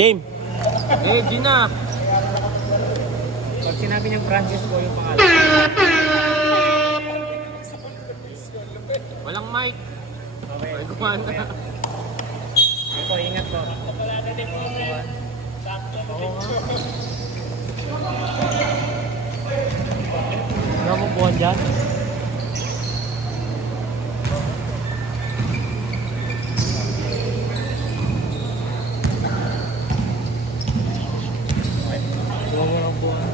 Game. Eh, Gina. Pag sinabi niyang Francis po yung pangalan. Walang mic. Okay. Ay, gumana. Ito, ingat po. Oo nga. Wala mo buwan dyan? Wala mo ng buwan.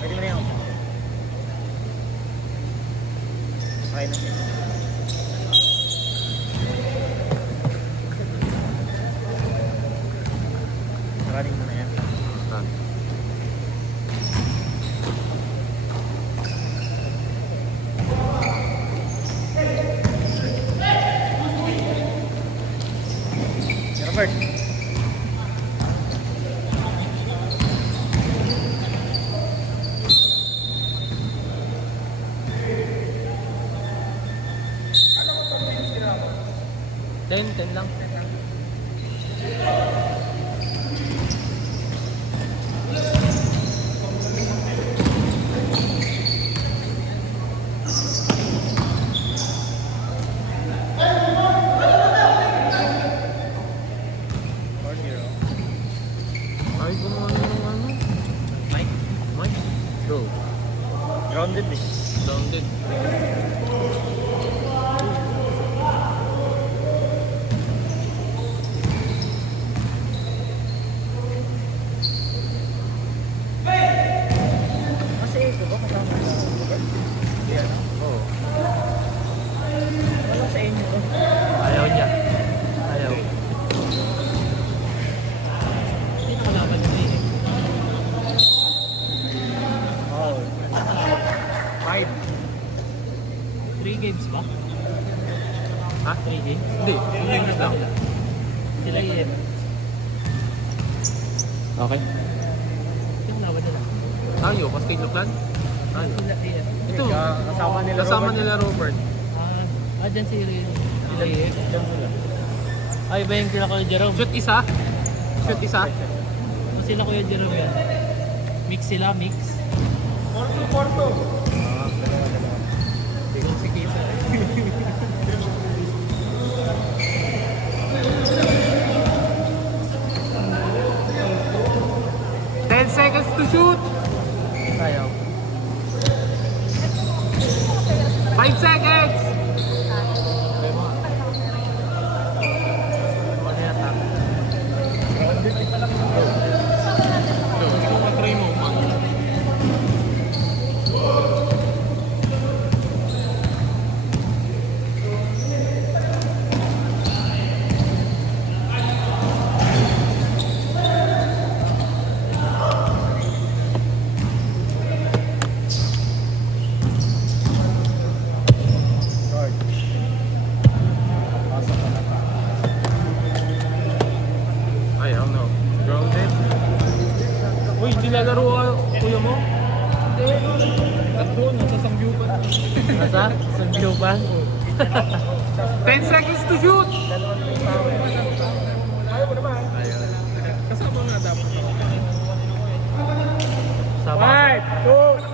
Pwede mo na yun. Okay na. Saraling mo na yan. Robert. Ten lang. Ay, gumawa ng ano? Mike. Mic? Go. Grounded eh. Grounded. Kasi ito ba kasama na Robert? Yan. Oo. Wala sa inyo to. Ayaw niya. Ayaw. Hindi na kalaban nyo eh. Oh. 5. 3 games ba? Ha? 3 games? Hindi. 2 games lang. Sila yun. Okay. Sino laban nila? Tayo, Cascade Luclan? Tayo. Sila yun. Ito. Kasama nila Kasama Robert. nila Robert. Dyan si sila yun. Ay, ba yung sila Kuya Jerome? Shoot isa. Shoot isa. O sila Kuya Jerome yan? Mix sila, mix? Porto. Si Kisa. 10 seconds to shoot. Ayaw. 5 seconds. Ayaw, no. Grounded. Uy, hindi lalaro ka, kuya mo? Hindi. Doon, nasa Sangyupan. Nasa? Sangyupan? 10 seconds to shoot. Ayaw. Kasama nga dapat. Sama. 5, 4.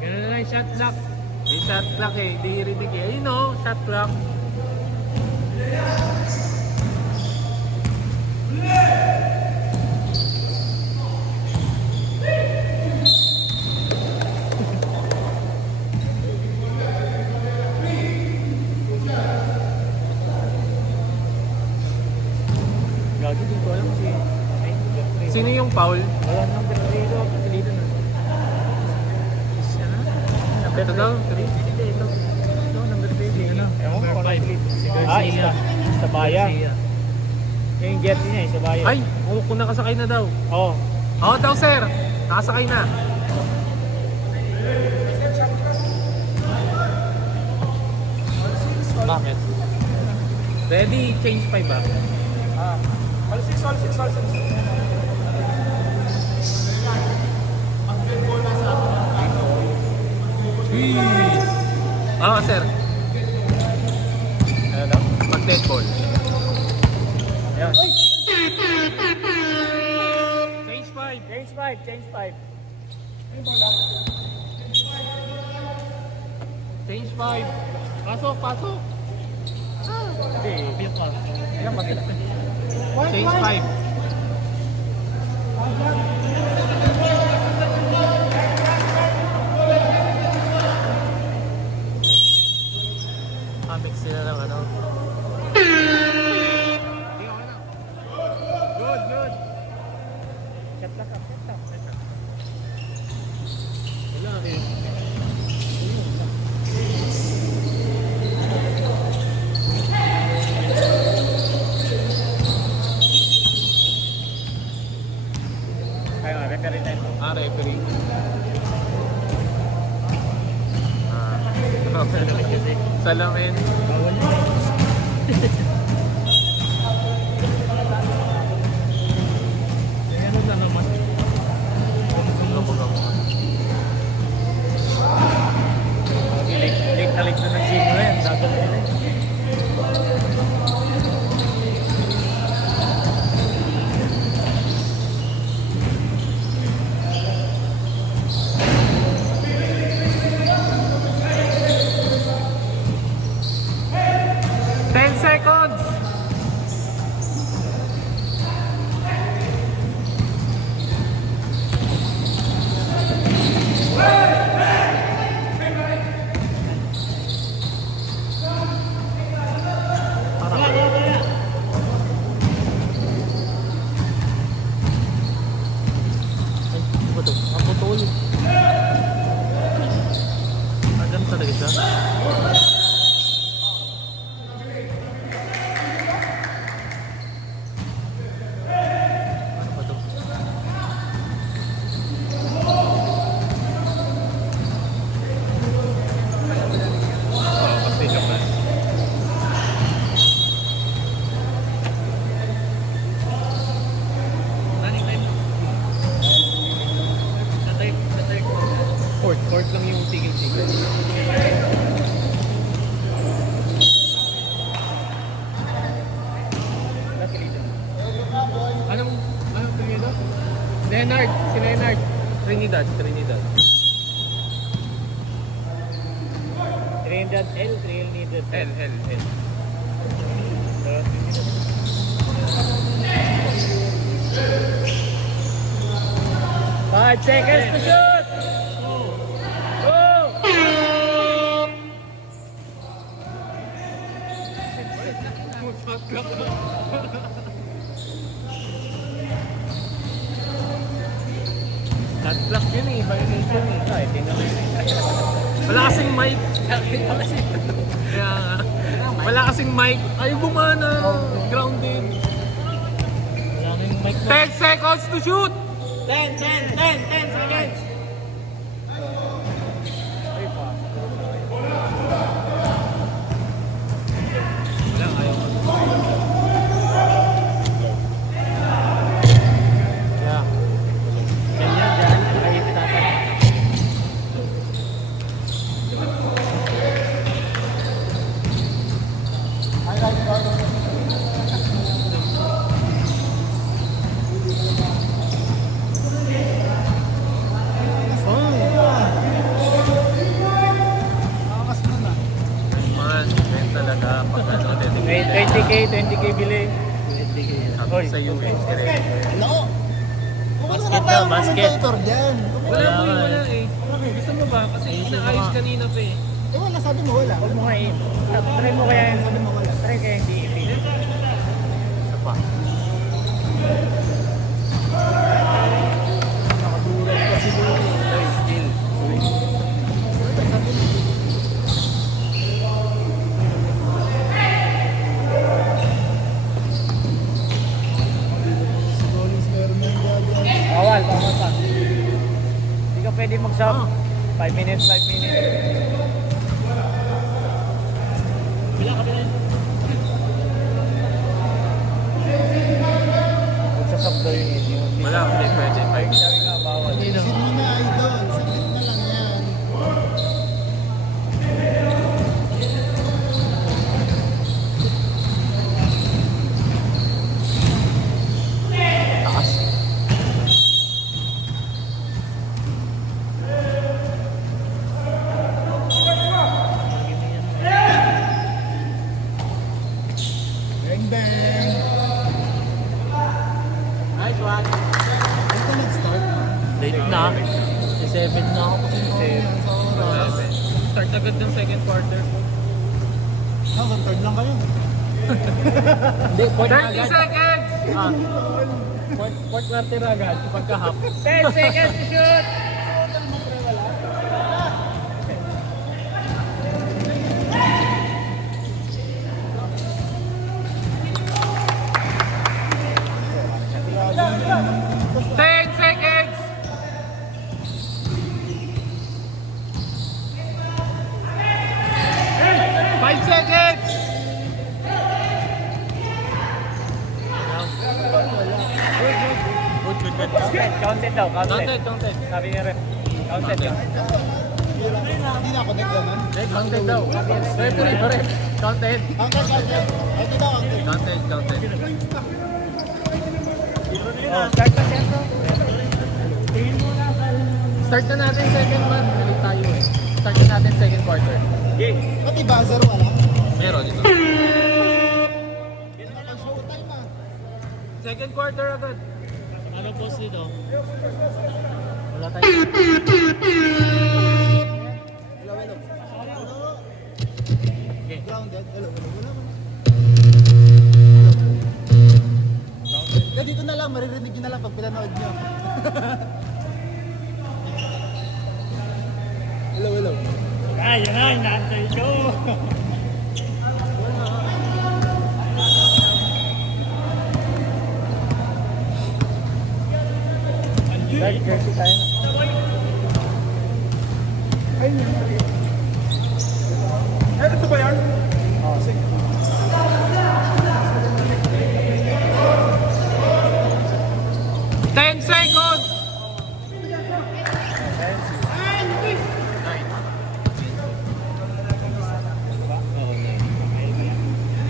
Ganun na lang, shot clock. May shot clock eh, di rinig eh. Ayun o, shot clock. Gagi, di ko alam si... Sino yung foul? Wala nang dito. Dito na. Siya na? Ito daw, 3. Hindi, ito. Ito, number 3. Ewan ko kung ano. Si Garcia. Sa Baya. Yung jersey niya, sa Baya. Ay, kung nakasakay na daw. Oo. Oo daw sir, nakasakay na. Bakit? Ready, change 5 ba? All 6, all 6, all 6. Sir. Ano? Mag-dead ball. Yan. Change 5. Change 5, change 5. Change 5. Pasok, pasok. Hindi. Biyak ka. Yan, magila. Change 5. Mix sila ng ano. Good, good. Shut up, shut up. Wala eh. Ayun, referee tayo. Referee. Salamin. Meron na naman. Late na late na nag-gym mo yan. Dapat na yun. Seconds! Ang putol. Agam talaga siya. Ano ba to? Kasi Japan. Running time. Sa type. Court lang yung tigil-tigil. Anong apelyido? Leonard, si Leonard. Trinidad. Trinidad L, Trinidad L. 5 seconds to shoot! Go! Cut block yun eh, violation eh. Ay, tingnan mo yun. Wala kasing mic. Kaya nga. Wala kasing mic. Ayaw bumana. Grounded. Wala na yung mic mo. 10 seconds to shoot! 10 seconds! Ay, pa. Wala, ayaw mo. Yeah. Ganyan dyan, ay pitatan. Man, yan talaga. Pag ano, dedicated. 20k bili. Sabi sa US. No! Basket na, basket. Dyan. Wala mo eh, wala eh. Gusto mo ba? Kasi inaayos kanina pa eh. Eh wala, sabi mo wala. Huwag mo nga i- Try mo kaya yung Sabi mo wala. try kaya hindi i-feel. Isa pa. Nakadurog pa siguro. Oy, still. Si Rollins meron yung gagawin. Bawal pa. Hindi ka pwede mag-sub. 5 minutes. Wala Magsasap daw yung inyo. Wala, hindi pwede. Ay, Sabi nga, bawal. Sin mo na idol. Sakit na lang yan. taas. Bang bang. Nice one. Ano ka nag-start? Late na. 7 na ako kasi. Sa oras. Start agad ng second quarter. Third lang kayo. Hindi, 30 seconds! Ah. Fourth quarter agad. Pagka-half. 10 seconds to shoot! Ten seconds! Five seconds! Counted daw, counted. Counted. Sabi niya rin. Counted yun. Hindi na connect ganun. Counted daw. Referee pa rin. Counted. Angkat. Ay, di ba angkat? Counted. Oh, start na siya. Start na natin second one. Balik tayo eh. Start na natin second quarter. Pati buzzer wala. Meron dito. Showtime ah. Second quarter agad. Ano post dito? Wala tayo. Hello. Grounded. Hello. Wala. Dito na lang, maririnig nyo na lang pag pinanood nyo. Hello. Ay, yun na. Inaantay ko. Third jersey tayo na. Ito ba yan? Oo, sige. Ten seconds!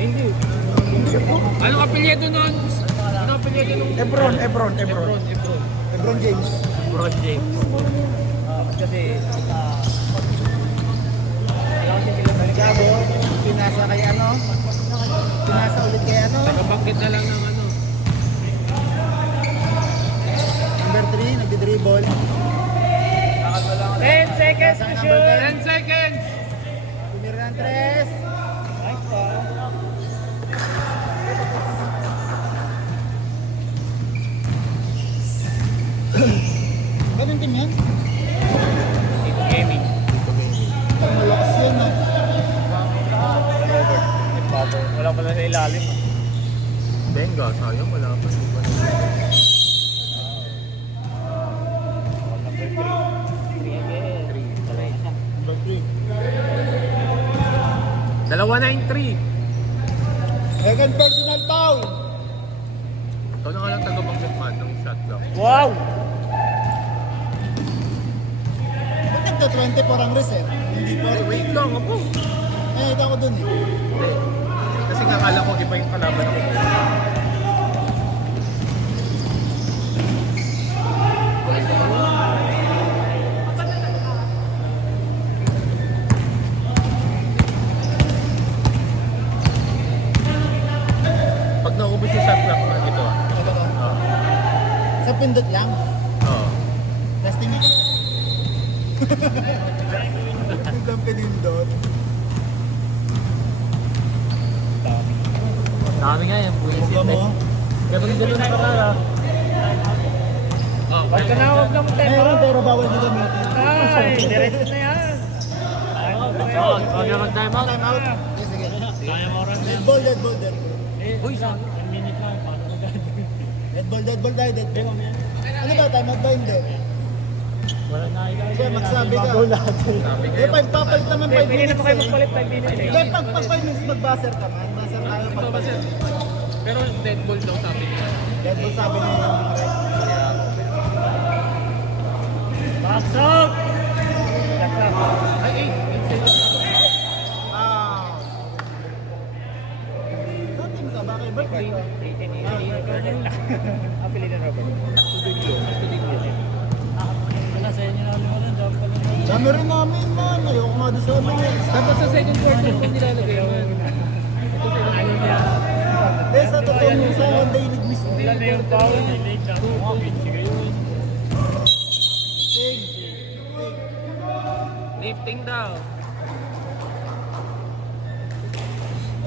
Hindi. Anong apelyido nun? Anong apelyido nun? Ebron. Ebron. Lebron James. Lebron James. Kasi, Gabo, pinasa kay ano? Pinasa ulit kay ano? Nagabangkit na lang ng ano. Number 3, nagdi-dribble. 10 seconds to Number shoot. 10 seconds! Tumira ng 3. Nice pa. Ganun din yan? Dito gaming. Ang malakas yan ah. Wala pala sa ilalim. Benga, sayang wala pa. Number 3. 3 again. 3. Number 3. Dalawa na yung 3. Second personal foul. Ikaw na nga lang tagabangkit man ng shot clock. Wow! Ba't nagta-24 ang reset? Hindi pa rin. Wait lang ako. Eh, ako dun eh. Hindi. Kasi nga akala ko iba yung kalaban ako. Pag naubos yung shot clock, ito ah. Ito to. Oo. Sa pindot lang. Oo. Testing eh. Ang pinindot. Dami nga yan. Buka mo. Kaya pag dito na karara. Oh, Huwag ka na, huwag na mo Meron pero bawal na gamitin. Ay, diretso na yan. Huwag na mag-time out. Time out. Okay, sige. Kaya mo rin Dead ball, dead ball, dead ball. Uy, 1 minute lang. Paano agad? Dead ball tayo, dead ball. Ano ba, time out ba? Hindi. Wala na kailangan. Kaya magsabi ka. Sabi Eh, kayo. papalit naman 5 Pwede na minutes pa kayo eh. magpalit 5 minutes eh. Kaya pag 5 minutes mag-buzzer ka man. Buzzer tayo pagpalit. Pero dead ball daw sabi niya. Yan po sabi niya yung Pasok! Ay, 8 seconds. Ah. Saan team ka ba? Kay Bert? Apelido na Robert. Astudillo. Wala sa inyo na wala. Dapat pala. Dami rin namin man. Ayoko nga doon sa amin eh. Dapat sa second quarter kung nilalagay yun. Ano niya? Eh, sa totoo mo sa one day league miss. Wala na yung power. Late siya. Sige yun. Ting. Lifting daw.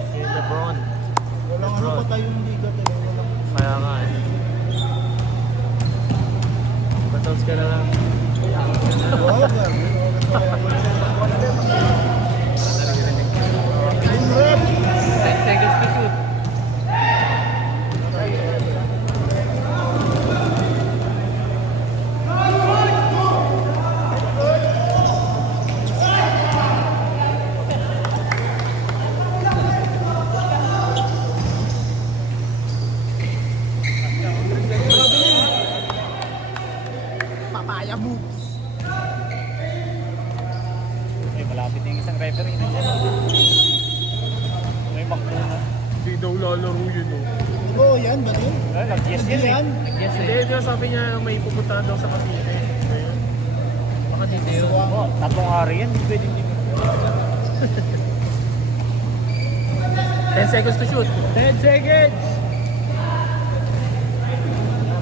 Si Lebron. Walang ano pa tayong liga talaga. Walang... Kaya nga eh. Batos ka na lang. Wow, grabe. Team rep. 10 seconds to shoot. Papaya moves. Okay, malapit na yung isang referee na dyan. May makto na. Hindi daw lalaro yun oh. Oo, yan ba yun? Nag-yes Hindi yan yan. eh. Nag-yes Hindi, eh. diba sabi niya may pupuntahan daw sa Cavite. Ayun. Baka dito yun. Oh, tatlong hari yan. Hindi pwedeng hindi. 10 seconds to shoot. 10 seconds!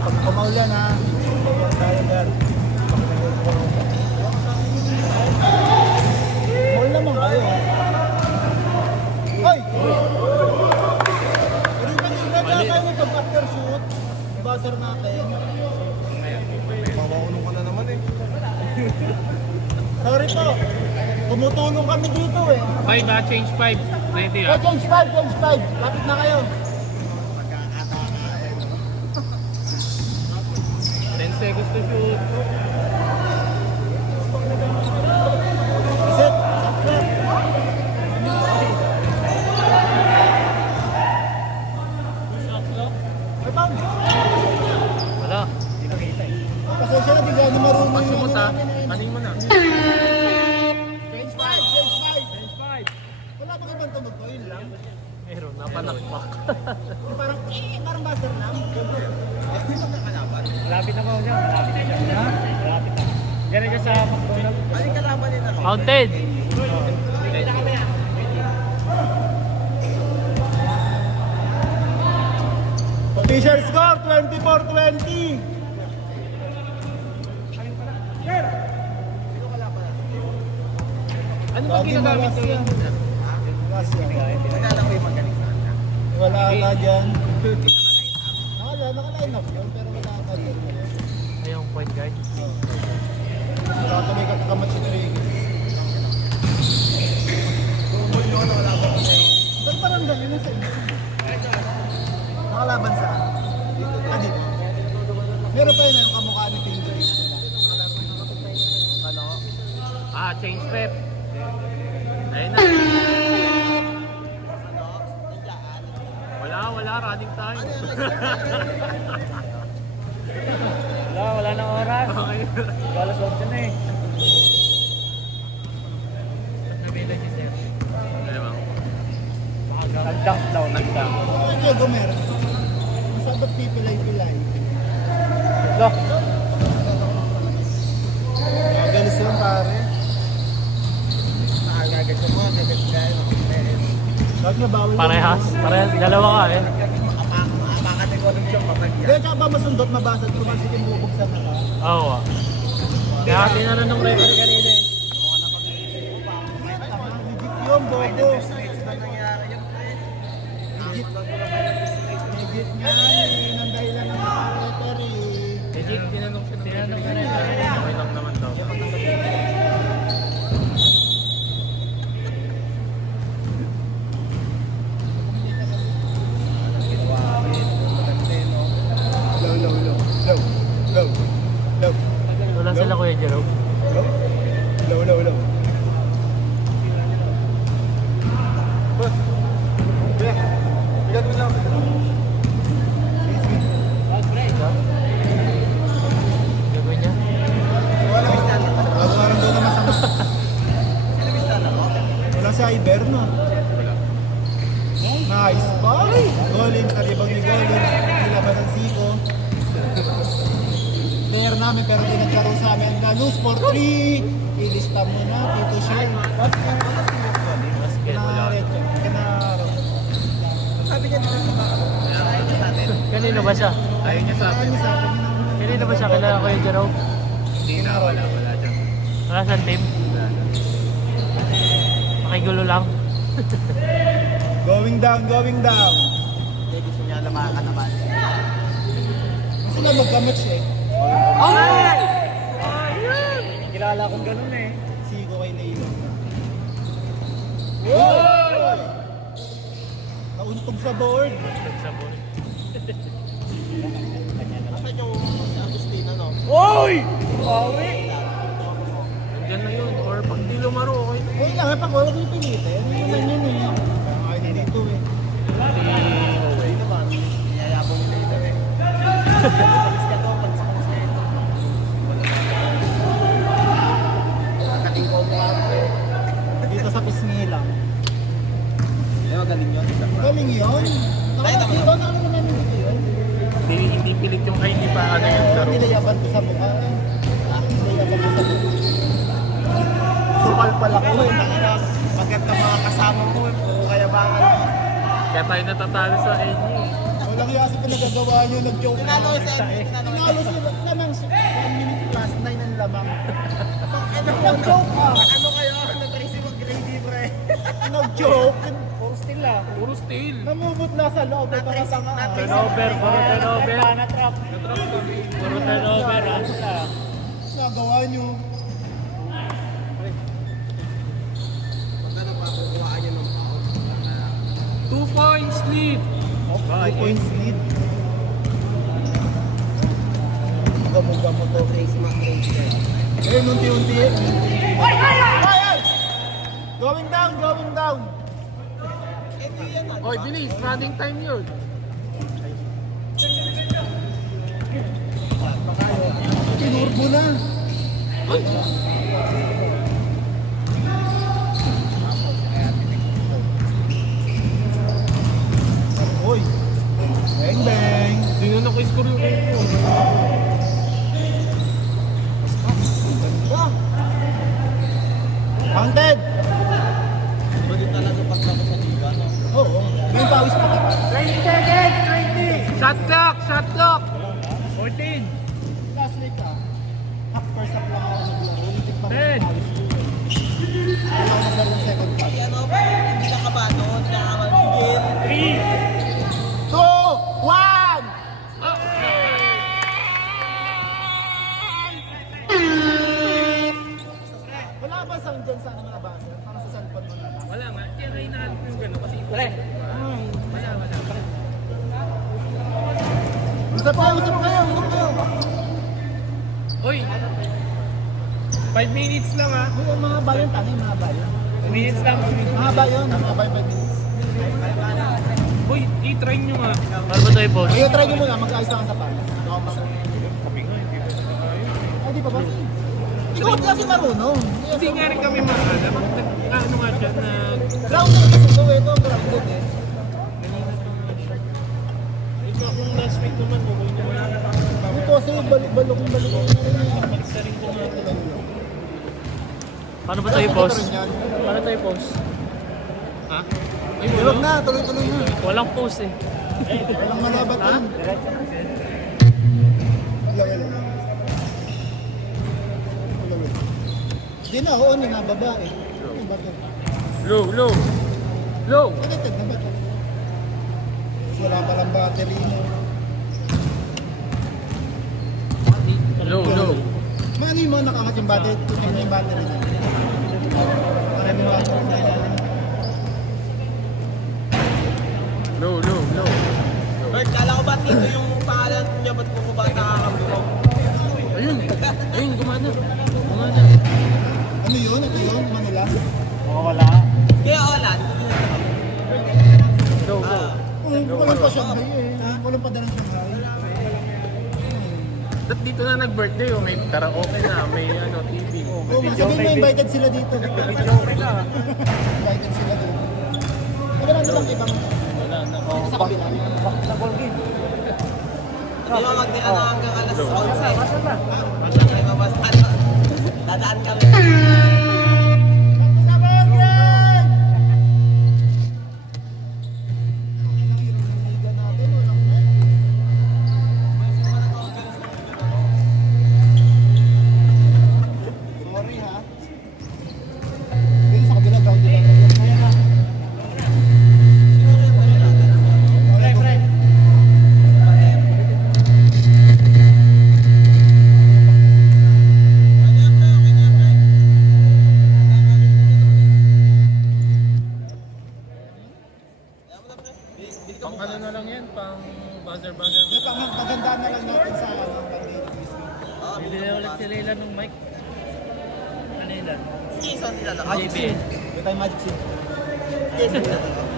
Pag kumaulan ha. Tayo gan. Maul naman kayo. Hoy! Pero kanina na kayo nagpag-after shoot. Buzzer natin. Mawakulong ka na naman eh. Sorry po. Tumutulong kami dito eh. 5 change 5. Ready Oh, change 5, change 5. Lapit na kayo. 10 seconds to shoot. Set. After. Ay, bang. Wala. Pasensya na, di gano'n marunong Pag yung sumot ano ha, namin eh. aning mo na. Change 5, change 5. Bench 5! Wala bang ibang tumugto? Yun lang. Meron, napalakpak. Yung parang, parang buzzer lang. Malapit na ko siya. Malapit na siya. Ha? Malapit na. Diyan na siya sa McDonald's. Counted! Official score, 24-20. Ano ba ginagamit ko yun? Wala ata dyan. Naka-line up yun, pero wala ata dyan. Ay, yung point guard. Wala ata may kakamat si Triggs. Ba't parang ganyan na sa inyo? Nakalaban sa dito. Meron pa yun yung kamukha ni Team Joyce. Change rep. Ayun na. Wala, running time. Wala na oras. Okay. Galas lang siya na eh. Nabila niya sir. Ano bang? Nag-dunk daw, nag-dunk. Diego meron. Masabat pipilay-pilay. Go! Galis yun pare. Huwag na bawal. Parehas. Parehas. Dalawa ka eh. Kaya tsaka ba masundot mabasag kung kasi kinubuksan na ka? Oo. Kaya tinanong nung referee kanina eh. Legit yun, bobo. Legit nga eh. Nang dahilan ng mga referee. Legit, tinanong siya. Tinanong ka rin. Okay lang naman daw. Low. Wala sila Kuya Jer. Wala si Iberno. Nice pass. Golin, karibang ni Golin. Nilaban ng Zico. Player namin pero di nagkaroon sa amin. Lose for 3. Ilista mo na. Tito Shell. Sabi niya dito sa Kanino ba siya? Ayaw niya sa akin. Kanino ba siya? Kailangan ko yung Jerome? Hindi na, wala dyan. Wala sa team? Makigulo lang. Going down, going down. Gusto niya lamakan naman. Gusto na magkamatch eh. Kilala kong ganun eh. Zico kay Leo. Nauntog sa board. Asan yung Agustina, no? Oy! Nandyan na yun. Or pag di lumaro, okay na. Okay lang, pag wala ko pilitin. Ano naman yun eh. Ay, dito eh. Hindi naman. Niyayabong later eh. Palis ka to, palis ka sa ito. Nakatingko mo ako eh. Dito sa pisngi lang. Ayaw, galing yun. Galing yun. Dito, ano naman dito yun? Hindi pilit yung ay, hindi pa ano yung laro. Nilayaban ko sa mukha eh. Nilayaban ko sa mukha. Sukal pala ko eh. Nakarap, maganda mga kasama ko eh. Puro kayabangan. Kaya tayo natatalo sa inyo. Walang yasi pa nagagawa nyo. Nag-joke. Tinalo sa inyo. Tinalo sila. Lamang 1 minute plus 9 ang lamang. Nag-joke ka. Ano kayo? Nag-tracy mag-grady pre. Nag-joke. Puro still lang. Puro steal. Namumot na sa loob. Ito ka nga. Turnover, puro turnover. Na-trap. Puro turnover. Ano lang? Nagawa nyo. Magkano pa kukuhaan nyo ng foul? 2 points lead. 2 points lead. Gamo-gamo to. Tracy mag-grady. Eh, unti-unti eh. Ay! Going down, going down. Ito yan ah. Oy, bilis. Running time yun. Tinurbo na. Oy. Bang bang. Hindi na naka-score yung Echo. Counted. Iba din talaga pagkama sa liga, no? Oo. May pawis pa ka pa. 20 seconds! 20! Shot clock! Shot clock! 14! Last week ah. Half first half lang ako naglaro. Ulitin pa Ten. ng pawis ko. Wala ako naglaro ng second half. Ano, hindi ka kabato, nakakamagigil. 2, 1! Wala ba sound dyan sa ano mga base? Para sa cellphone mo na lang. Wala nga. Kaya na inaanap yung gano'n kasi pre. Wala. Usap kayo, usap kayo, usap kayo. Oy! 5 minutes lang ha. Yung mga bayan, tanay mga bayan. 2 minutes lang. Mga bayan, mga 5 minutes. Uy, i-try nyo nga. Ano ba tayo, boss? Ay, try nyo muna, mag-ayos lang sa pala. Sabi nga, hindi ba sa tayo? Ay, di ba ba? Ikaw kasi marunong. Hindi nga rin kami maalam. Ano nga dyan na... Grounded kasi ito, ito, grounded eh. Ikaw kung last week naman, okay na wala na ako. Ito kasi balik-balik na rin eh. Balik na rin ko nga. Paano ba tayo, boss? Ito rin yan. Paano tayo, boss? Ha? Ay, Huwag wala. na, tuloy-tuloy na. Walang post eh. Walang malabat yan. Hindi na, oo, nababa eh. Iba to. Low. Connected na ba to? Wala palang battery mo. Low. Mano yung mga nakakat yung battery? Tutin yung battery niya. Parang yung battery niya. Low. Bert, kala ko ba't dito yung pangalan niya, ba't mo ba nakakabuo? Ayun, gumana. Ano yun? Ito yun? Manila? Kaya Olan, Low. Walang pa Shanghai eh. Walang pa dalang Shanghai. Ba't dito na nag-birthday oh? May karaoke na, may ano, TV. Oo, sabihin mo invited sila dito. Invited Wala na lang ibang... Wala na. Sa kabila. Sa ball game. Hindi mo magdihan na hanggang alas 11. Basan ba? Basta kayo mabasan. Dadaan kami. Sorry ha. Dito sa kabila daw dito. Kaya na. Pre. Pang ano na lang yan, pang buzzer. Yung pagandaan na lang natin sa ano, Bibili ulit si Leila ng mic. Ano yun lang? Season nila lang. JB. May tayo magic seed. Season nila lang.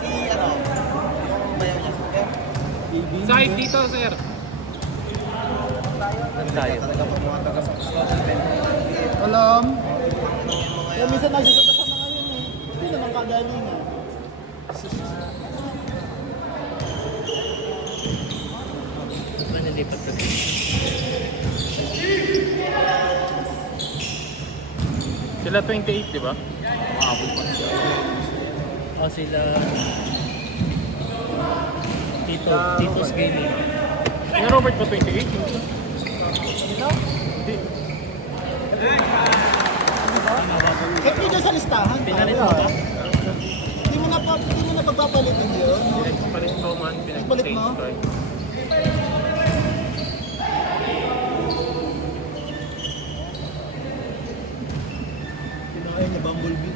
Si ano, yung bayaw niya. Side dito, sir. Tayo. Talaga pag mga taga sa Alam. Kaya minsan nagsasabi sa mga yun eh. Hindi naman kagalingan. Ano nilipat ko? Sila 28, di ba? O sila... Tito's Gaming. Yung Robert pa 28? Hindi. Kahit hindi dyan sa listahan. Pinalit pare, mo ba? ah. Hindi mo na pagpapalitan yun. Pinagpalit ko man, Pinagpalit mo? pinag-change ko eh. Kinain niya Bumblebee.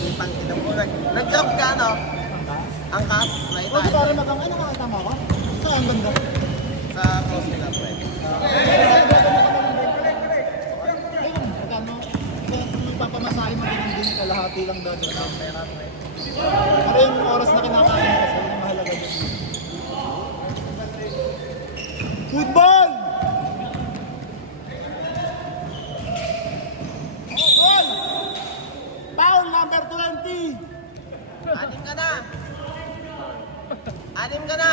May pangkita mo. Nag-love ka, no? Angkas, right O, di time. pare magang ano ka, tama ka? Saan banda? Sa cross nila, friend. Ayun, magkano? Kung magpapamasahe mo din kalahati lang daw dyan. Pera, friend. Pero yung oras na kinakain mo kasi yung mahalaga dyan. Football! Football! Foul number 20! Anim ka na! Anim ka na!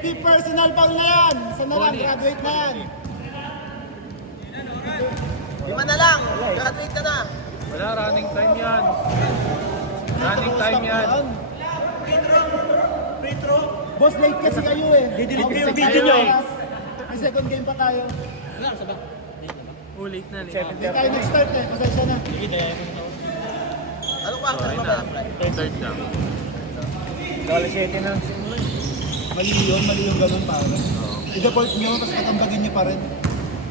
Di personal foul na yan! Isa na lang, Boli. graduate na yan! 5 na lang! Graduate ka na! Wala, running time yan. Running time yan. Boss, late kasi kayo eh. Didelete ko yung Second video nyo eh. oras. May second game pa tayo. Wala, sabag. Ulit na. Hindi tayo nag-start eh. Pasensya na. Sige, kaya ko na. Anong quarter Okay mo na. ba, friend? Third lang. Mali yung ganun pa. I-deport nyo, tapos katambagin nyo pa rin.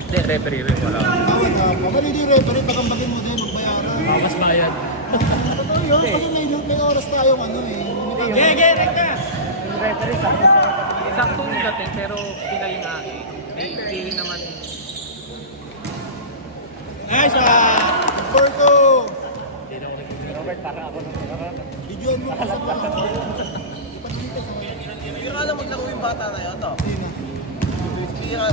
Hindi, referee rin wala. Tawad ha. Mali di referee, pagambagin mo din, magbayaran. Mas bayad. Totoo yun, kasi may oras tayong ano eh. Sakto yung dating, pero pinay nga eh. Hindi naman. Ay, sa Porto! Hindi na ako nag- Robert, para ako nung Videoan mo kasi ba? Hindi ka alam maglaro yung bata na yun, no? Hindi ka,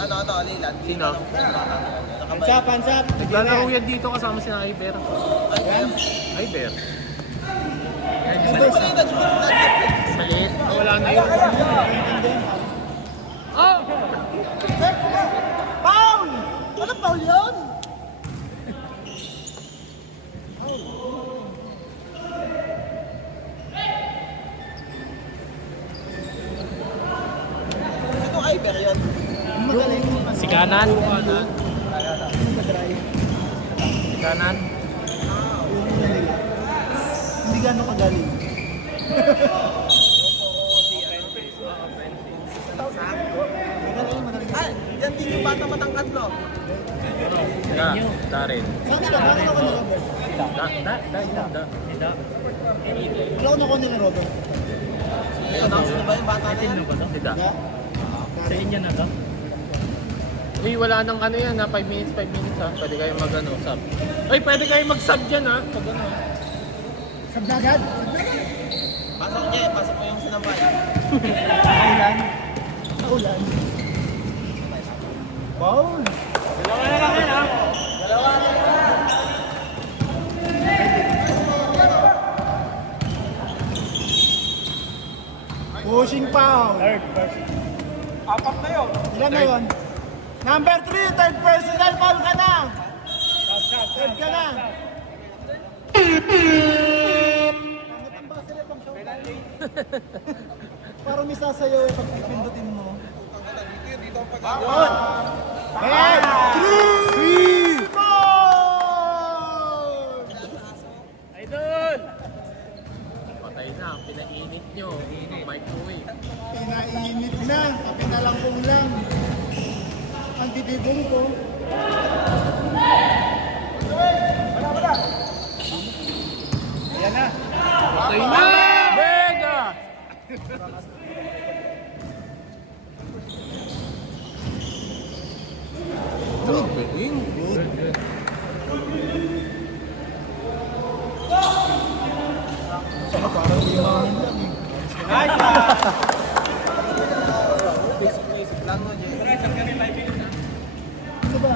ano, Leland? Hindi Sino? ka alam yung bata na yun. Nakabay. Pansap, pansap! Naglalaro yan dito kasama si Iber. Ay, Yan. Iber. Hindi ko kanina, nag-defense. Maliit. Wala na yun. Oh! Paul! Ano Paul yun? Sino Iber yun? Magaling. Si Kanan. Mag-drive. Kanan. Hindi gano'ng kagaling. Magaling, magaling. Ah, yan din yung bata matangkad, no? Da. Darin. Saan nila? Bakit ako ni Robert? Da. Hindi. Wala ko nakuha nila Robert. I-announce na ba yung bata na yan? Sino ba to? Da. Nga? Sa inyo na to? Uy, wala nang ano yan ha. 5 minutes ha. Pwede kayo mag ano, sub. Uy, pwede kayo mag-sub dyan ha. Pag ano. Sabnagad? Pasok niya, pasok mo yung sinampay. Naulan. Naulan. Foul! Dalawa na lang yan, ha? Pushing foul. Apat na yun. Ilan na yun? Number 3, third personal foul ka na. Third ka na. Parang may sasayaw pag pipindutin mo. Yun! And 3! Idol! Patay na, pinainit nyo. Ang microwave. Pinainit na. Kape na lang kung lang. Ang titibong ko. Ayan na. Patay na! Vega! Parang di mahangin lang eh. Ano ba?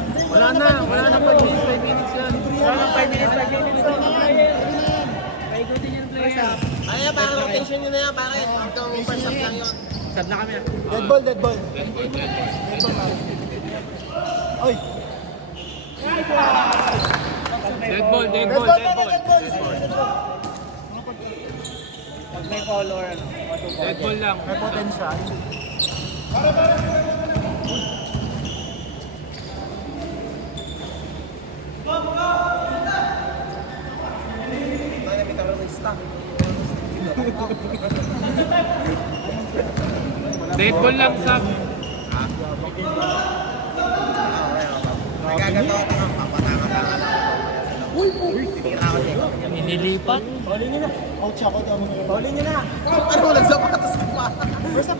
Wala na 5 minutes, 5 minutes yan. Wala nang 5 minutes, 5 minutes. Paikutin yung player. Ay, parang rotation nyo na yan, pare. Hanggang first up lang yun. Sab na kami ah. Dead ball, dead ball. Dead ball na. Oy! Dead ball, dead Dead ball, ball, dead ball. dead ball. Pag may follower, ano? Dead ball lang. May potential. Ay, may kamera ng stock. Dead ball lang, Sab. Nagagato ako ng papatangan-tangan ako. Uy! Tira ako siya. Inilipat. Paulin nyo na. Ouch ako daw mga Paulin nyo na. Ano, nagsapatos ka pa. First up.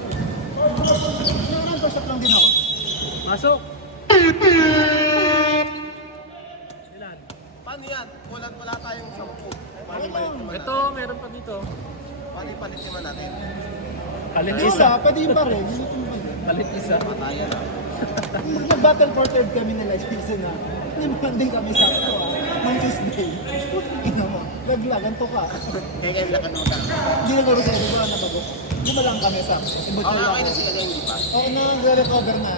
First up lang din ako. Masok. Paano yan? Wala tayong 10. Paano palit Ito, meron pa dito. Paano palit naman natin? Palit Hindi wala, pwede yung baril. Palit isa. Patayan na. Nag-battle for third kami nila season na. Naman din kami sakto Mang Tuesday. Ina mo. Laglagan to ka. Kaya kayo lakan mo ka. Hindi na gawin sa'yo. Wala na bago. Gumalang kami sa Butchoy Okay ako. na sila dyan, hindi pa. Oo na, nagre-recover na.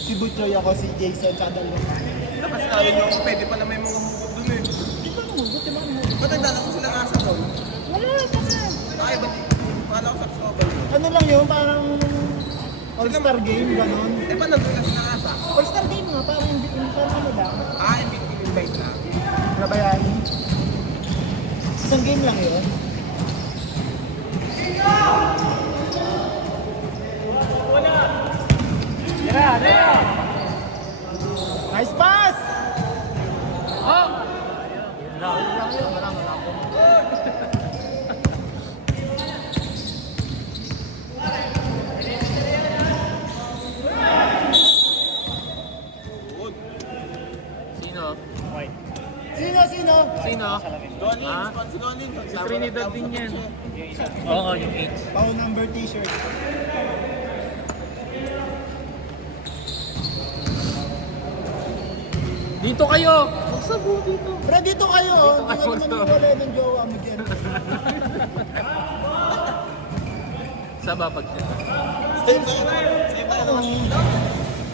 Si Butchoy ako, si Jason, sa dalawa. Lakas namin yung pwede pala may mga hugot dun eh. Hindi ko namugot, di ba namugot? Ba't nagdala ko sila nga sa doon? Wala, saan? Ay, ba't paano ako sa Cristobal? Ano lang yun, parang all-star game, gano'n. Eh, paano nandun ka sila nga sa? All-star game nga, parang ano lang. Ah, invite na. Nabayani. Isang game lang yun. Nice pass! Oh! Sino? Sino? Sino? Donnie, Ah? si Donnie. Si Trinidad din yan. Oo, yung 8. Pau number t-shirt. Dito kayo! Sabu dito. Pre, dito kayo. Dito Hindi kayo, ka naman bro. wala ng jowa mo dyan. Saba pag siya. Save na naman.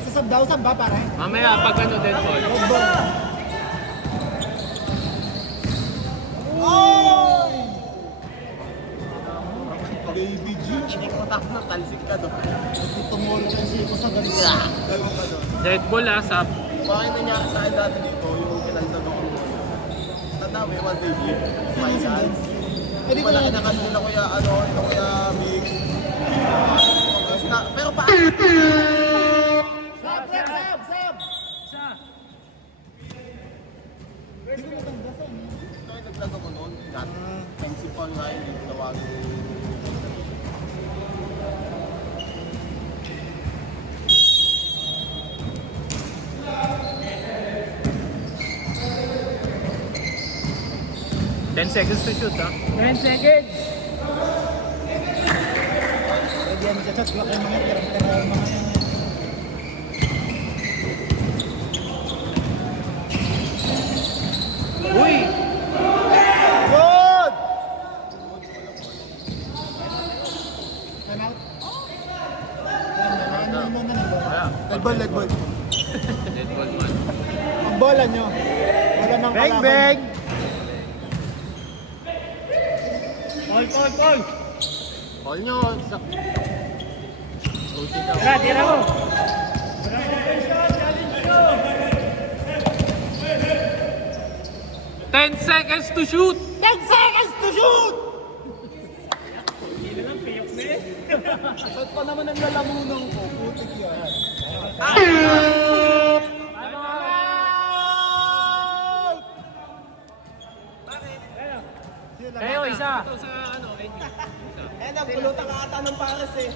Sasab daw, sab ba pare? Mamaya pag ano dead ball. Red ball. Oy! Baby G. Hindi ko matapos na talsik ka doon. Tumulong lang siya ko sa ganito. Gano'n ka doon. Dead ball ah, Sab. Bakit nangyari sa akin dati dito, yung pinalitan ko. Tanda mo yung one baby. My son. Pwede ko Wala lang. kinakan nila kuya, ano, ito kuya Big. Pero pa... Sab, sab, sab, sab! Isa. Hindi ko matandasan. Ito yung naglag ako noon. Principal nga yun, yung tawagin. Ten seconds to shoot ah. 10 seconds. Pwede yan, chat-chat ko kayo mga tirang-tira mga yan. Uy! Good! Time out? Leg ball, leg ball. Dead ball man. Ang bola nyo. Wala nang kalaban. Call nyo. Ulti daw. Tara, tira mo. 10 seconds to shoot! 10 seconds to shoot! Shot pa naman ang lalamunan ko. Putik yan. Kayo, isa. Eh, nagpulutan ka ata ng pares eh.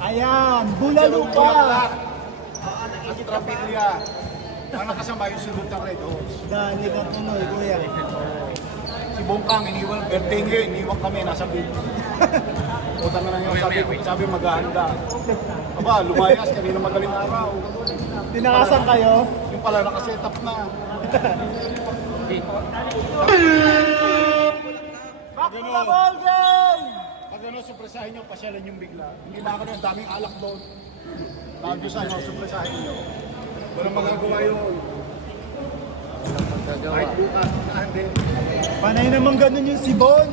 Ayan, bulalo pa. At trapilya. Para kasama yung si Lutang Red Horse. Dali ka tuloy, kuya. Si Bongkang, iniwan, birthday niya, iniwan kami, nasa building. Utang na lang yung sabi maghahanda. Aba, lumayas, kanina magaling araw. Tinakasan kayo. Yung pala, nakaset up na. Back to the ball game! Pag ano, supresahin nyo, pasyalan yung bigla. Hindi ba ako yung daming alak doon. Tagyusan nyo, supresahin nyo. Walang magagawa yun. Kahit bukas, hindi. Panay naman ganun yung Sibon.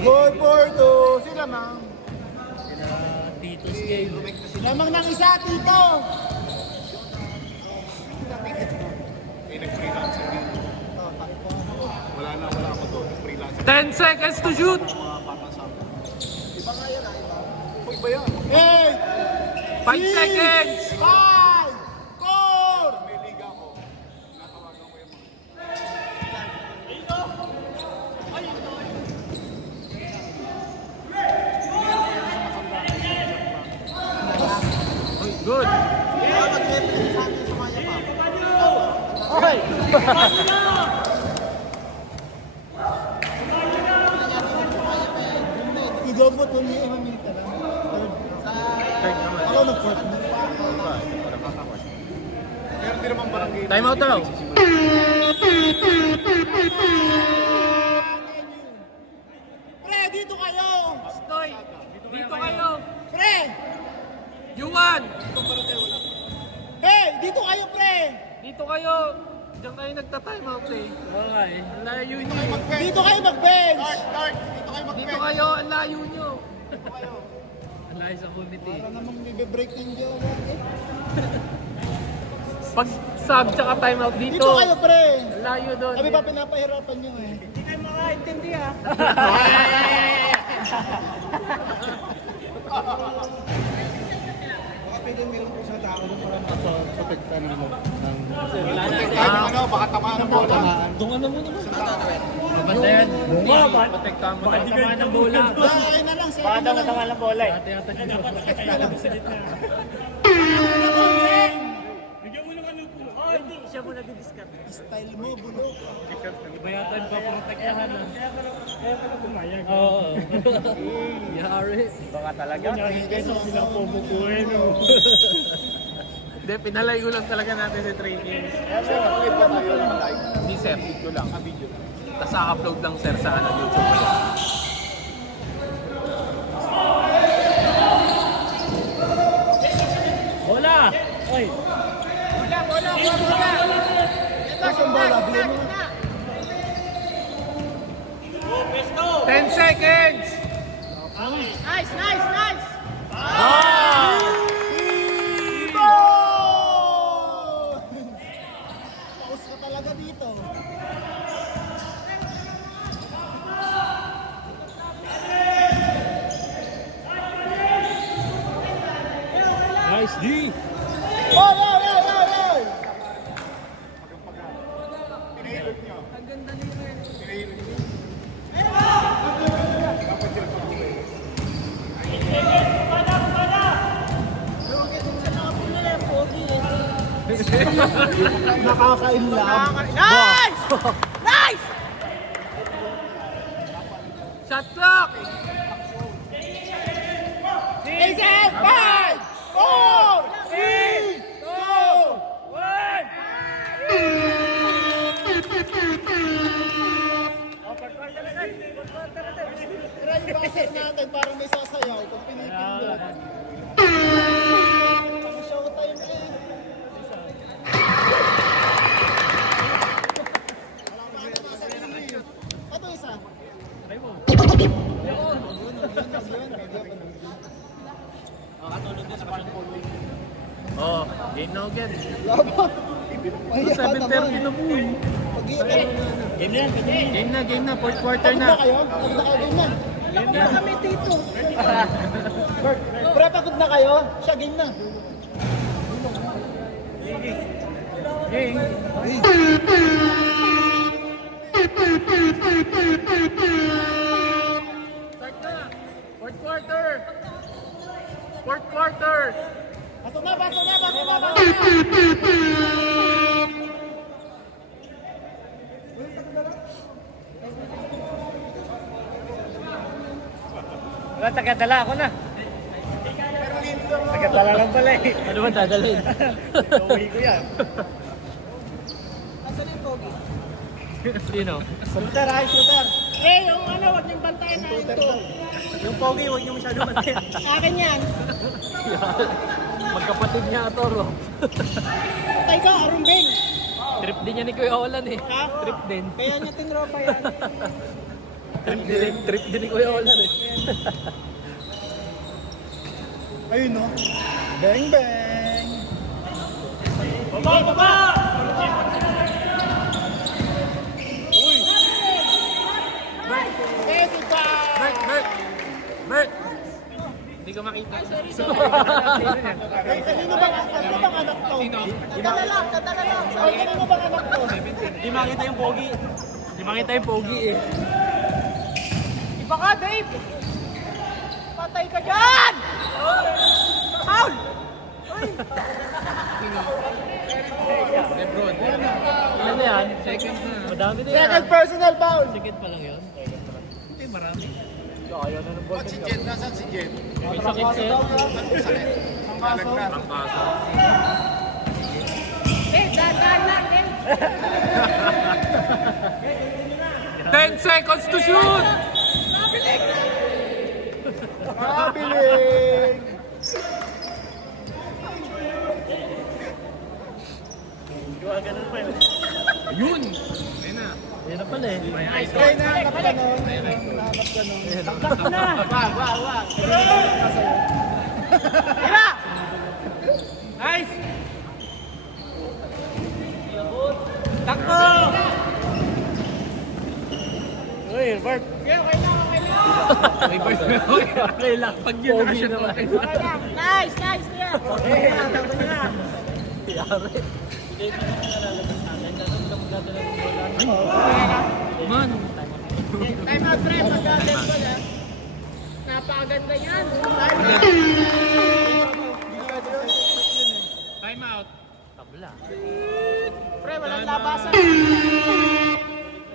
Good for two. Sila mang. Tito's game. Lamang ng isa, Tito. Eh, nag-freelancer din. Wala ako doon. Freelancer. 10 seconds to shoot! Mga bata sa akin. Iba nga yan, ah, iba yan. 8, 5 seconds! 5, 4. May liga ako. Natawagan ko yung mga. Uy, good! Okay. Igobot mo niya yung minute na. Third naman. Ako nag-fourth na. Pero hindi naman barangay. Time out daw. Pre, dito kayo! Stoy! Dito kayo! Pre! Yuan! Hey, dito kayo, pre! Dito kayo! Diyan kayo nagta-time out eh. Okay. Ang layo nyo. Dito kayo mag-bench! Dart, dito kayo Dito kayo, ang layo nyo. Ang layo sa committee. Para namang nagbe-break ng jowa eh. Pag sub tsaka time out dito. Dito kayo, pre! Ang layo doon. Sabi pa pinapahirapan nyo eh. Hindi kayo makaintindi ah. Baka pwede meron po sa tao doon para maprotektahan ng Kahit ano, baka tamaan ng bola. Doon ano mo naman? Maganda yan. Bunga ba? Protektahan mo Baka daw. di ka ng bola. Bakit na lang, sa'yo na lang. ng bola eh. Ate-ate dito. Bigyan mo ng ano po. Oh, hindi. Siya mo nag-discount. Style mo, bulok. Iba yata yung paprotektahan. Kaya ka na pumayag. Oo. Yari. Baka talaga. Kesa silang pumukuhin. Hindi, pinalay ko lang talaga natin sa training. Sir, nakalive pa tayo ng live. Hindi sir, video lang. Video lang. Tapos upload lang sir sa YouTube. Bola! Oy! Tapos yung bola, bigyan mo. 10 seconds! Nice, nice, nice! Paus ka talaga dito. Nice D! Oy, oy, oy, oy, oy! Pinahilot nyo. Ang ganda nyo rin. Pinahilot nyo. Nakaka-inlove. Nice! Nice! Shot clock! 8 Reset! 5, 4, 3, 2, 1! Try yung buzzer natin para may sasayaw pag pinipindot. Ang showtime na eh. Wala pa ito nasa limit. Ito isa. Oh, game na again. Laban. Mahiya ka 7:30 naman. na po eh. Pag-iitan. Game na, fourth quarter Pagod na. na kayo? Pagod na kayo game na. Game na. Kami dito. Pre, pagod na kayo? Siya game na. Start na. Fourth quarter. Fourth quarter. Pasok na, pasok na, pasok na, pasok na. Wala, tagadala ako na. Tagadala lang pala eh. Ano ba dadalhin? Uwi ko yan. Sino? Shooter, ay shooter. Eh, yung ano, wag niyong bantayan na ito. Yung pogi, huwag niyo masyado matin. Akin yan. Magkapatid niya ito, Ro. Patay ka, Arumbing. Trip din niya ni Kuya Olan eh. Ha? Trip din. Kaya niya tinropa yan. Trip din ni Kuya Olan eh. Ayun no. Bang bang. Baba! Jessica! Mert! Hindi ko makita. Kanino bang anak to? Kadala lang. Ay, kanino bang anak to? Hindi makita yung pogi. Hindi makita yung pogi eh. Iba ka, Dave! Patay ka dyan! Foul! Lebron. Ilan na yan? Second na. Madami na yan. Second personal foul. Second pa lang yun. Hindi, marami. Ayaw na ng ball. Si Jen, nasaan si Jen? May sakit siya. Ang balagnat. Ang kaso. Eh, dahan lang, eh. 10 seconds to shoot! Kabiling! Ayun! Ayun na. Ayun na pala eh. Try na hanap ka nun. Hanap ka nun. Nice! Takbo! Uy, Bart. May bird na. Okay lang. Pag yun pogi naman. Nice, nice, yeah. Yari. Man. Time out, pre. Pagka-dead ball, ah. Napakaganda yan. Time out. Tabla. Pre, walang labasan.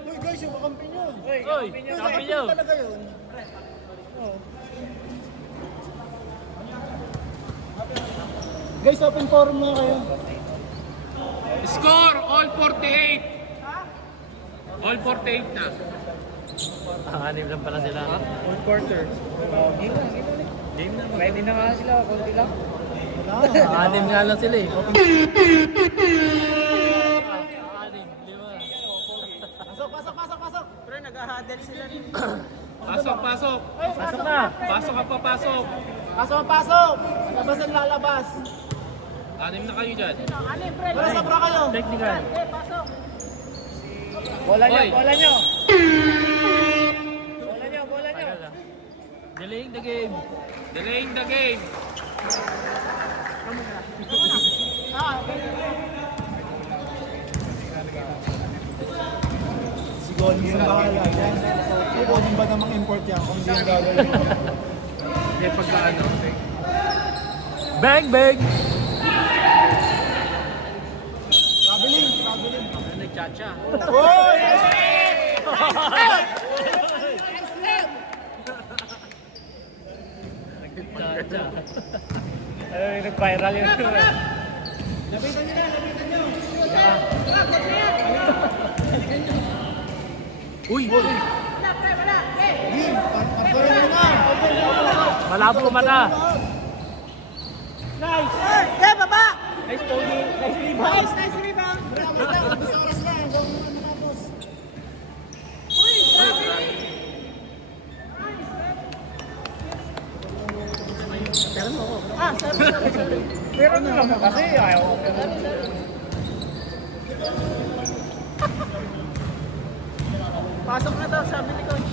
Uy guys, yung kakampi nyo. Oy, sabi niyo. Talaga yun. Guys, open forum na kayo. Score! All 48! All 48 na. Anim lang pala sila. All quarter. Game na. Ready na nga sila. Kunti lang. Anim nga lang sila eh. Anim, lima. Pasok. Pre, nag-huddle sila rin. Pasok. Pasok na. Pasok ka pa, pasok. Pasok. Labas ang lalabas. Anim na kayo dyan. Ano, pre? Wala sabra kayo. Technical. Eh, pasok. Bola nyo, Bola nyo. Bola nyo. Delaying the game. Delaying the game. Si Goldie yung bahala yan. Si Goldie ba namang import yan kung hindi yung gagawin mo? Hindi pagkaano. Bang, bang! Traveling. Nagchacha. Uy! Nagchacha. viral yun. Uy! Sige, parparin mo na. Malabo mata. Nice pony. Nice rebound. Nice rebound. Bravo, gusto oras na. Gawin mo na matapos. Pero ano naman kasi, ayaw ko. Pasok na daw, sabi ni Coach.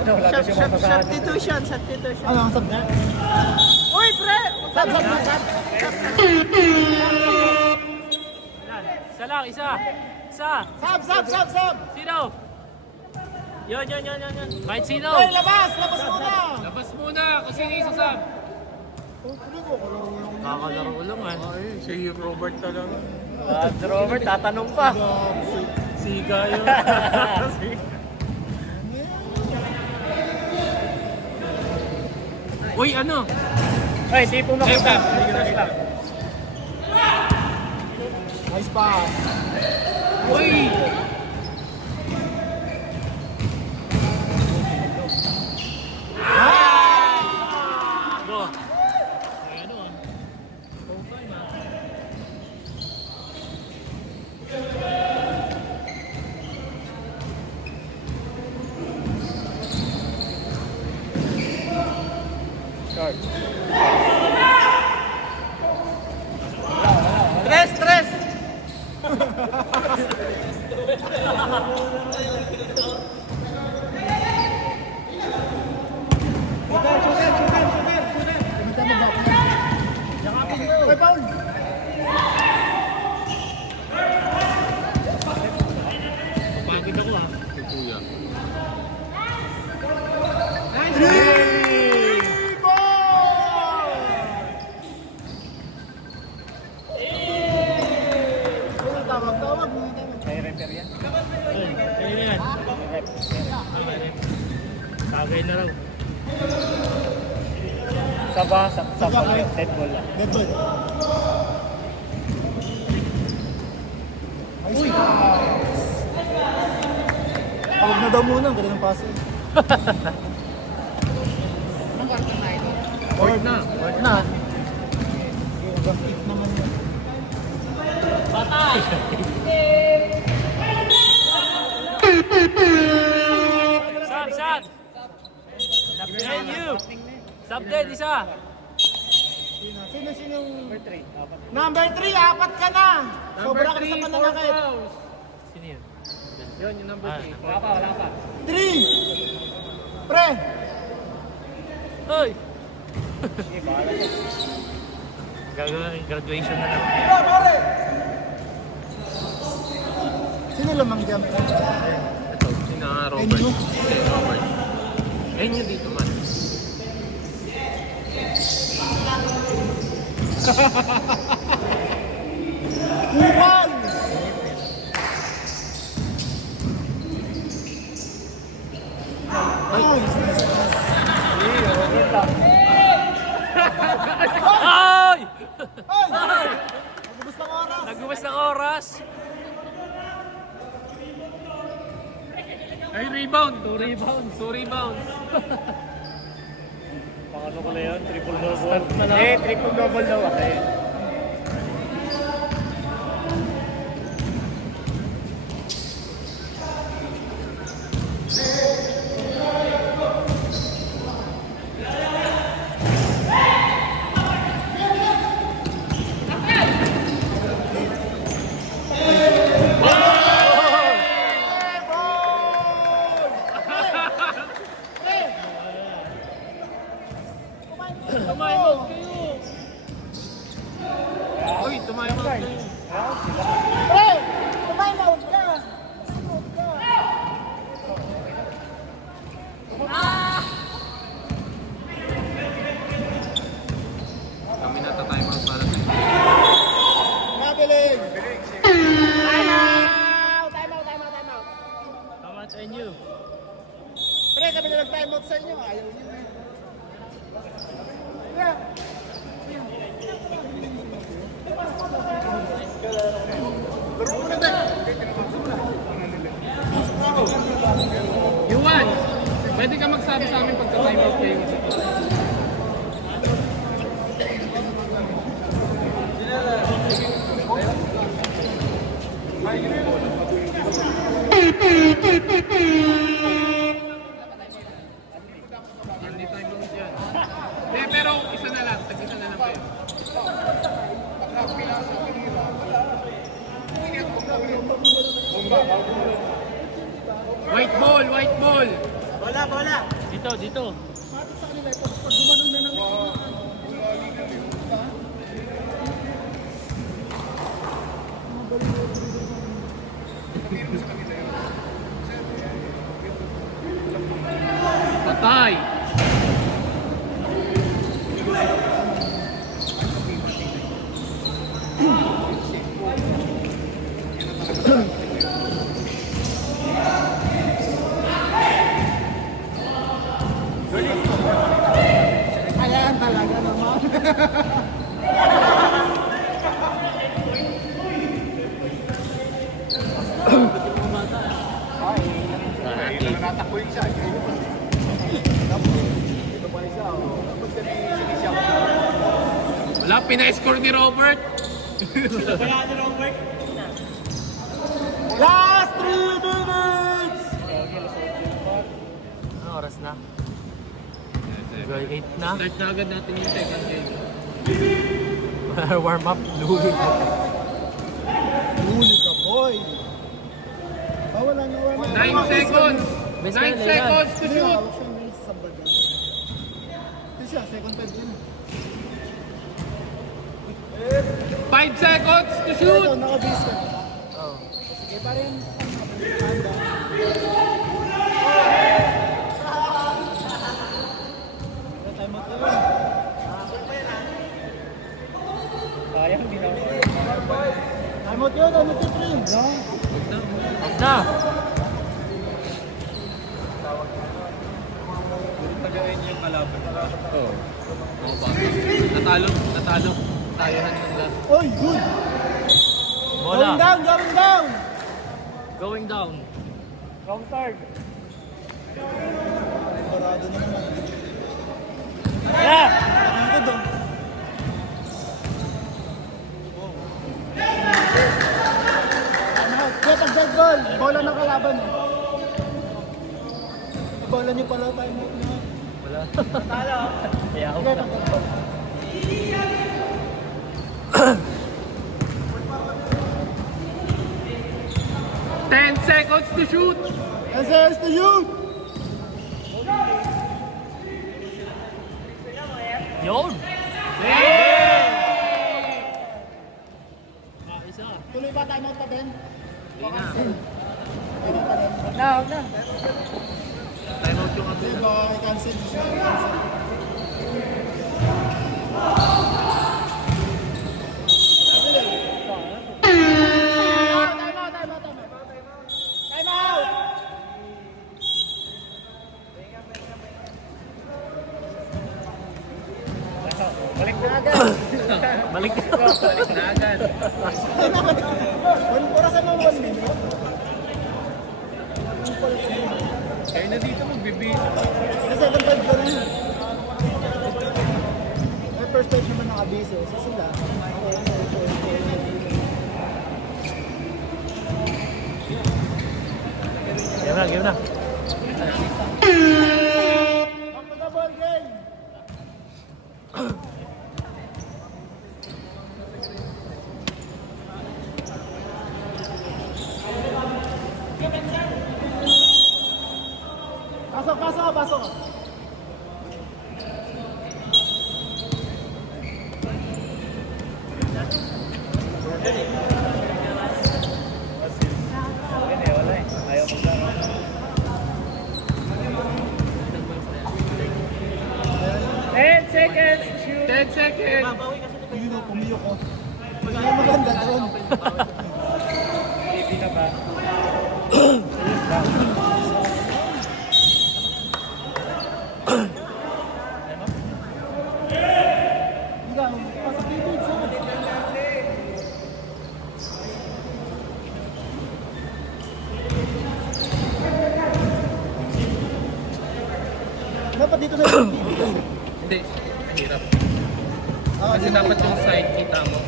Wala kasi mga pasahan. Substitution, substitution. Ano ang subject? Uy, pre! Sab. Isa lang, isa. Isa. Sab. Sino? Yun. Kahit sino. Hey, labas muna. Labas muna kasi isa Sam. Kakalaro lang ah. Si Robert talaga. Robert, tatanong pa. Siga yun. Uy, ano? Ay, di po makita. Nice lang. Nice pass. Uy! Go. Ano ah? Tres! Hey, Paul. Pagod ako ah. Tawag. May repair yan. Ayun na yan. Tagay na raw. Sa dead ball lang. Dead ball. Nice pass. Tawag na daw muna. Ang galing ng pass. Word na. Hanggang 8 naman yun. Sab! Behind you! Sab din, isa! Sino yung... Number 3, apat ka na! Sobra ka na sa pananakit. Sino yun? Yun, yung number Ah. 3. Wala pa. 3! Pre! Hoy! Gagawin graduation na lang. Sino lamang jump? Ito, sina Robert. Enyo? Hindi, Robert. Enyo dito man. Kupal! Ay! Ay! Nagubos ng oras! Nagubas ng oras. Ay, rebound. 2 rebounds. 2 rebounds. Pang ano ko na yun? Triple double. Triple double daw. Okay. Tumaymog kayo. Uy, tumaymog kayo. Pre! Kumain na, huwag ka! Huwag ka! Kami natatime out para sa Mabiling! Time out! Tama sa inyo. Pre, kami na nag-time out sa inyo. Ayaw nyo eh. Yeah. Yuan, pwede ka magsabi sa amin pagka time out kayo. Hindi tayo gawin dyan. Pero isa na lang, tag-isa na lang kayo. White ball, white ball. Dito, dito. Patay. Ayan talaga naman. Kailan na natakbo yung isa. Ito pa isa. Dapat kami sinisiyap. Wala, pina-score ni Robert. Last 3 minutes! Ano oras na? Goal 8 na. Start na agad natin yung second game. Warm up. Lugi. Huli ka, boy! Wala na, wala na. 9 seconds. Best 9 player, seconds to Hindi, shoot. hawak siya ng sa badan. Ito siya, second five din. 5 seconds to Ito, shoot. naka-base ka. Oh. Sige pa rin. Handa. Time out na yun. Sayang, hindi na ako. Time out yun, ano 2-3? No? Na! Tagayin niyo yung kalaban. Oo. Oo ba? Natalo tayo na nila. Oy, good! Bola. Going down, going down! Going down. Wrong third. Parado na naman. Yeah! Ano ko doon? Ano? Kaya pag dead ball, bola ng kalaban. Bola niyo pala tayo mo. Wala. Kaya ako. Kaya pag dead ball. Ten seconds to shoot. SS to you! Yun! Tuloy ba time out pa din? Hindi na. Time out pa din. Huwag na, huwag na. Time out yung ato. Hindi ba, i-cancel. I-cancel. Balik na agad. Balik ka. Balik na agad. Para sa mga 1 minute. Kayo na dito magbibisa. Kasi second five ka rin. May first time naman nakabase eh. So sila. Game na. Ball game! Pasok. Wala eh. Ayaw mo lang. 10 seconds. Shoot. 10 seconds. Yun o, pumiyok ko. Ano maganda doon? Hindi na ba? Ikaw, pasok yung bigs ha. dapat dito na yung Hindi, mahirap. Ah, Kasi dapat yung side kita mo.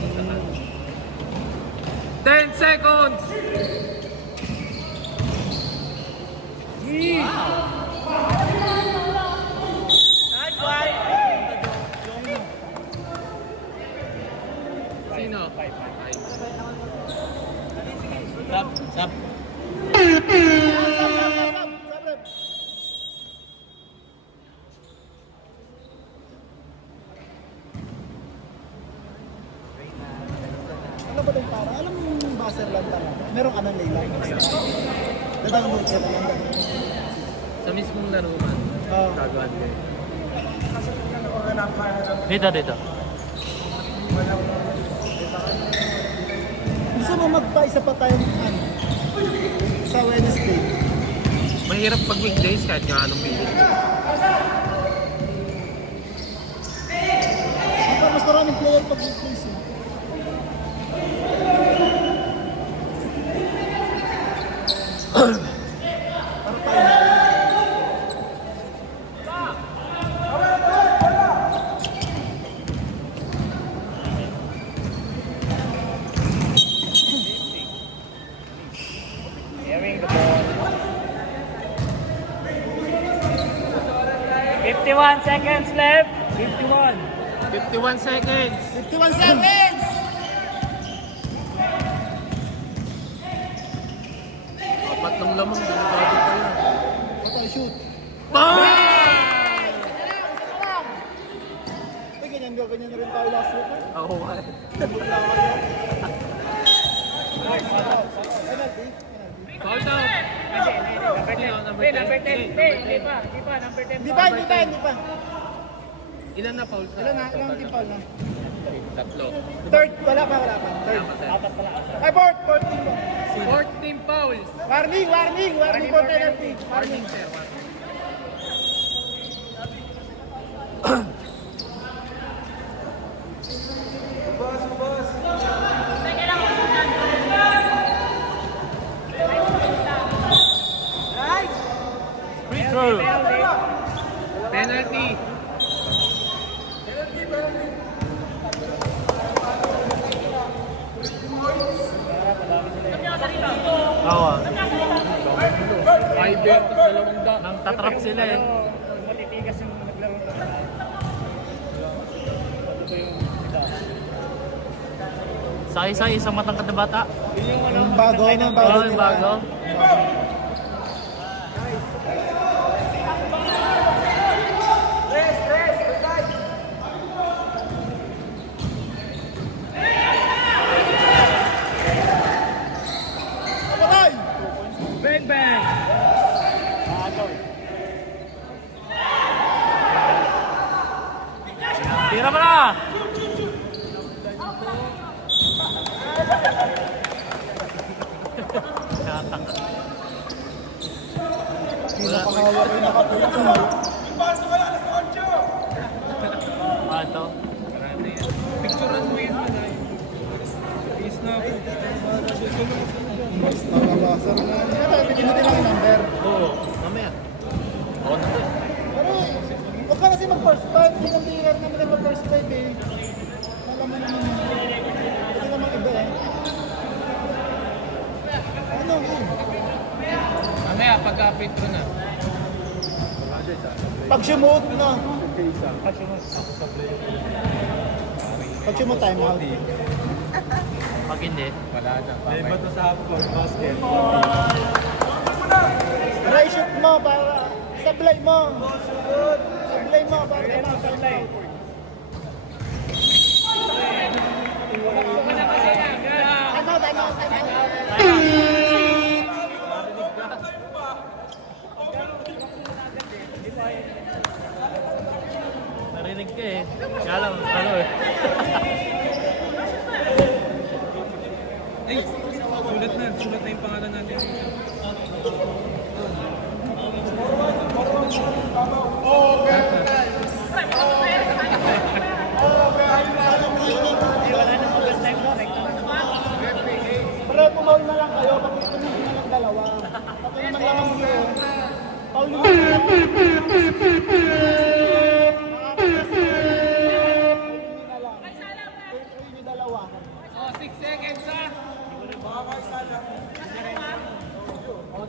10 seconds! Sino? Sap. Ano ba yung para? Alam mo yung buzzer lang talaga. Meron ka ng laylock. Dadang mo siya lang. Sa mismong laro man. Oo. Gagawan ko eh. Dito. Gusto mo magpa-isa pa tayong ano? Sa Wednesday. Mahirap pag weekdays kahit nga anong bilhin. Saka mas maraming player pag weekdays eh. Para tayo na. Airing the ball. 51 seconds left. 51. 51 seconds! 51 seconds! Apat ng lamang, delikado pa yan. Okay, shoot. Bang! Ay, ganyan na rin tayo last week. eh. Oo, ay. Penalty. Foul down! Number 10. Number 10. Hindi pa. Number 10. Hindi pa. Ilan na foul sa? Ilang team foul na? Tatlo. Third, wala pa. Third. Ay, fourth team pa. Fourth team fouls. Warning for penalty. Warning, sir. Free throw. Penalty. Oo. Fiber, tapos dalawang da. Nang tatrap sila eh. Matitigas yung naglaro to. Sa isang matangkad na bata. Yung bago. Oo, yung bago. Bang, bang! Tira mo na! Pinakahawak yung nakapulot. Pato. Picturean mo yun man ay. Is na ako. Nakabasar na. Pinutin lang yung number. Oo, mamaya. Oo na. Pero, huwag ka kasi mag-first time. Hindi kang bihira naman nag-first time eh. Alam mo naman. Pwede naman iba eh. Ano yun? Mamaya, pagka-picture na. Pag sumot na. Pag sumot time out. Pag hindi. Wala na. Try shoot mo para sablay mo. Sablay mo para time out. Time out. Narinig ka eh. Kaya lang, ano eh. Ay, sulat na yung pangalan natin. Pero pumaul na lang kayo, bakit tumingin na lang dalawa? Bakit naman lang ang paulin mo.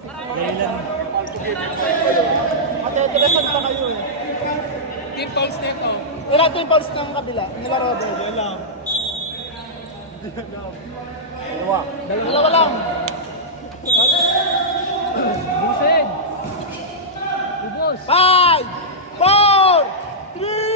Kailan? Matetiresan pa kayo eh. Team calls nito. Ilan team balls ng kabila? Nila Robert. Dalawa. Dalawa lang. Buseg! Ubos! 5, 4, 3,